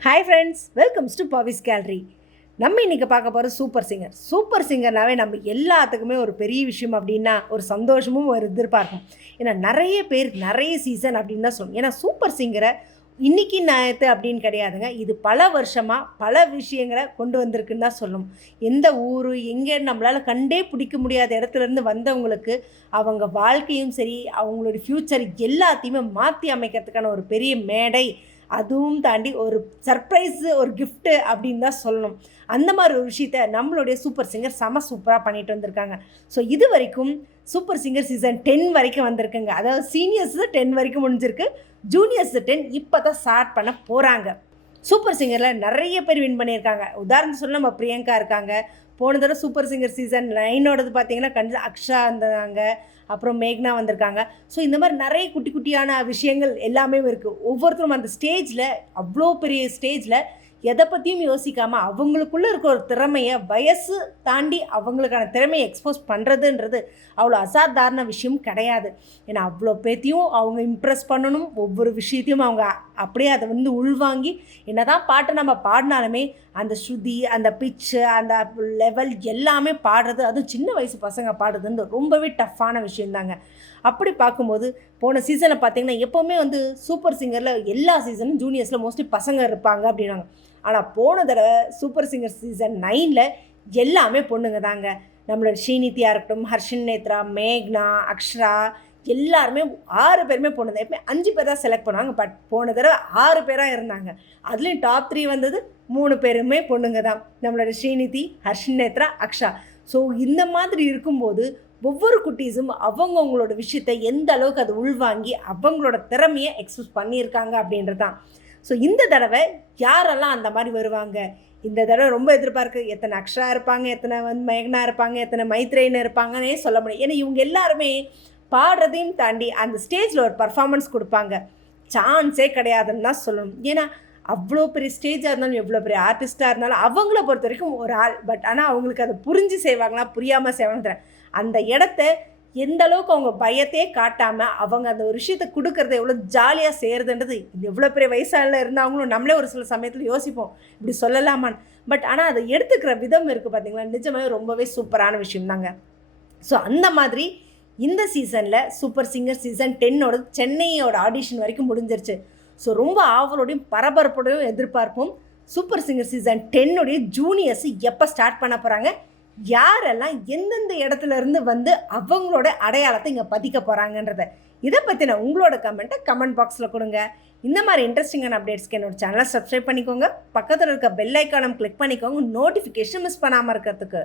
Hi friends welcomes to Pavi's gallery நம்ம இன்றைக்கி பார்க்க போகிற சூப்பர் சிங்கர் சூப்பர் சிங்கர்னாவே நம்ம எல்லாத்துக்குமே ஒரு பெரிய விஷயம் அப்படின்னா ஒரு சந்தோஷமும் ஒரு எதிர்பார்க்கும் ஏன்னா நிறைய பேர் நிறைய சீசன் அப்படின்னு தான் சொல்லணும் ஏன்னா சூப்பர் சிங்கரை இன்றைக்கி நேரத்து அப்படின்னு கிடையாதுங்க. இது பல வருஷமாக பல விஷயங்களை கொண்டு வந்திருக்குன்னு தான் சொல்லணும் எந்த ஊர் எங்கே நம்மளால் கண்டே பிடிக்க முடியாத இடத்துலேருந்து வந்தவங்களுக்கு அவங்க வாழ்க்கையும் சரி அவங்களுடைய ஃப்யூச்சர் எல்லாத்தையுமே மாற்றி அமைக்கிறதுக்கான ஒரு பெரிய மேடை அதுவும் தாண்டி ஒரு சர்ப்ரைஸு ஒரு கிஃப்ட்டு அப்படின்னு தான் சொல்லணும். அந்த மாதிரி ஒரு விஷயத்த நம்மளுடைய சூப்பர் சிங்கர் செம சூப்பராக பண்ணிட்டு வந்திருக்காங்க. ஸோ இது வரைக்கும் சூப்பர் சிங்கர் சீசன் டென் வரைக்கும் வந்திருக்குங்க. அதாவது சீனியர்ஸு டென் வரைக்கும் முடிஞ்சிருக்கு. ஜூனியர்ஸு டென் இப்போ தான் ஸ்டார்ட் பண்ண போகிறாங்க சூப்பர் சிங்கரில் நிறைய பேர் வின் பண்ணியிருக்காங்க. உதாரணத்து சொல்ல நம்ம பிரியங்கா இருக்காங்க. போன தடவை சூப்பர் சிங்கர் சீசன் நைனோடது பார்த்தீங்கன்னா கண்டி அக்ஷா இருந்தாங்க. அப்புறம் மேக்னா வந்திருக்காங்க. ஸோ இந்த மாதிரி நிறைய குட்டி குட்டியான விஷயங்கள் எல்லாமே இருக்குது ஒவ்வொருத்தரும் அந்த ஸ்டேஜில் அவ்வளோ பெரிய ஸ்டேஜில் எதை பற்றியும் யோசிக்காமல் அவங்களுக்குள்ளே இருக்க ஒரு திறமையை வயசு தாண்டி அவங்களுக்கான திறமையை எக்ஸ்போஸ் பண்ணுறதுன்றது அவ்வளோ அசாதாரண விஷயம் கிடையாது. ஏன்னா அவ்வளோ பேத்தையும் அவங்க இம்ப்ரெஸ் பண்ணணும் ஒவ்வொரு விஷயத்தையும் அவங்க அப்படியே அதை வந்து உள்வாங்கி என்ன தான் பாட்டை நம்ம பாடினாலுமே அந்த ஸ்ருதி அந்த பிச்சு அந்த லெவல் எல்லாமே பாடுறது அதுவும் சின்ன வயசு பசங்க பாடுறதுன்னு ரொம்பவே டஃப்பான விஷயந்தாங்க. அப்படி பார்க்கும்போது போன சீசனில் பார்த்தீங்கன்னா எப்போவுமே வந்து சூப்பர் சிங்கரில் எல்லா சீசனும் ஜூனியர்ஸில் மோஸ்ட்லி பசங்க இருப்பாங்க அப்படின்னாங்க. ஆனால் போன தடவை சூப்பர் சிங்கர் சீசன் நைனில் எல்லாமே பொண்ணுங்க தாங்க. நம்மளோட ஸ்ரீநிதியாக இருக்கட்டும் ஹர்ஷன் நேத்ரா மேக்னா அக்ஷரா எல்லாருமே ஆறு பேருமே பொண்ணு தான் எப்பவுமே அஞ்சு பேர் தான் செலக்ட் பண்ணுவாங்க. பட் போன தடவை ஆறு பேராக இருந்தாங்க. அதுலேயும் டாப் த்ரீ வந்தது மூணு பேருமே பொண்ணுங்க தான். நம்மளோட ஸ்ரீநிதி ஹர்ஷன் நேத்ரா அக்ஷா. ஸோ இந்த மாதிரி இருக்கும்போது ஒவ்வொரு குட்டீஸும் அவங்கவுங்களோட விஷயத்தை எந்த அளவுக்கு அது உள்வாங்கி அவங்களோட திறமையை எக்ஸ்பிரஸ் பண்ணியிருக்காங்க அப்படின்றது தான் ஸோ இந்த தடவை யாரெல்லாம் அந்த மாதிரி வருவாங்க? இந்த தடவை ரொம்ப எதிர்பார்க்கு எத்தனை அக்ஷரா இருப்பாங்க எத்தனை வந்து மேகனா இருப்பாங்க எத்தனை மைத்ரேன்னு இருப்பாங்கன்னே சொல்ல முடியும் ஏன்னா இவங்க எல்லாருமே பாடுறதையும் தாண்டி அந்த ஸ்டேஜில் ஒரு பர்ஃபார்மன்ஸ் கொடுப்பாங்க. சான்ஸே கிடையாதுன்னு தான் சொல்லணும். ஏன்னா அவ்வளோ பெரிய ஸ்டேஜாக இருந்தாலும் எவ்வளோ பெரிய ஆர்டிஸ்ட்டாக இருந்தாலும் அவங்கள பொறுத்த வரைக்கும் ஒரு ஆள். பட் ஆனால் அவங்களுக்கு அதை புரிஞ்சு செய்வாங்களா புரியாமல் செய்வாங்க அந்த இடத்த எந்த அளவுக்கு அவங்க பயத்தையே காட்டாமல் அவங்க அந்த ஒரு விஷயத்தை கொடுக்கறத எவ்வளோ ஜாலியாக செய்கிறதுன்றது எவ்வளோ பெரிய வயசால இருந்தாங்களும் நம்மளே ஒரு சில சமயத்தில் யோசிப்போம். இப்படி சொல்லலாமான்னு. பட் ஆனால் அதை எடுத்துக்கிற விதம் இருக்குது பார்த்தீங்களா நிஜமே ரொம்பவே சூப்பரான விஷயம் தாங்க ஸோ அந்த மாதிரி இந்த சீசனில் சூப்பர் சிங்கர் சீசன் டென்னோட சென்னையோட ஆடிஷன் வரைக்கும் முடிஞ்சிருச்சு. ஸோ ரொம்ப ஆவலோடையும் பரபரப்போடையும் எதிர்பார்ப்போம். சூப்பர் சிங்கர் சீசன் டென்னுடைய ஜூனியர்ஸ் எப்போ ஸ்டார்ட் பண்ண போகிறாங்க யாரெல்லாம் எந்தெந்த இடத்துல இருந்து வந்து அவங்களோட அடையாளத்தை இங்கே பதிக்க போகிறாங்கன்றத இதை பற்றின உங்களோட கமெண்ட்டை கமெண்ட் பாக்ஸில் கொடுங்க. இந்த மாதிரி இன்ட்ரெஸ்டிங்கான அப்டேட்ஸ்க்கு என்னோட சேனலை சப்ஸ்கிரைப் பண்ணிக்கோங்க. பக்கத்தில் இருக்க பெல் ஐக்கானம் கிளிக் பண்ணிக்கோங்க. நோட்டிஃபிகேஷன் மிஸ் பண்ணாமல் இருக்கிறதுக்கு.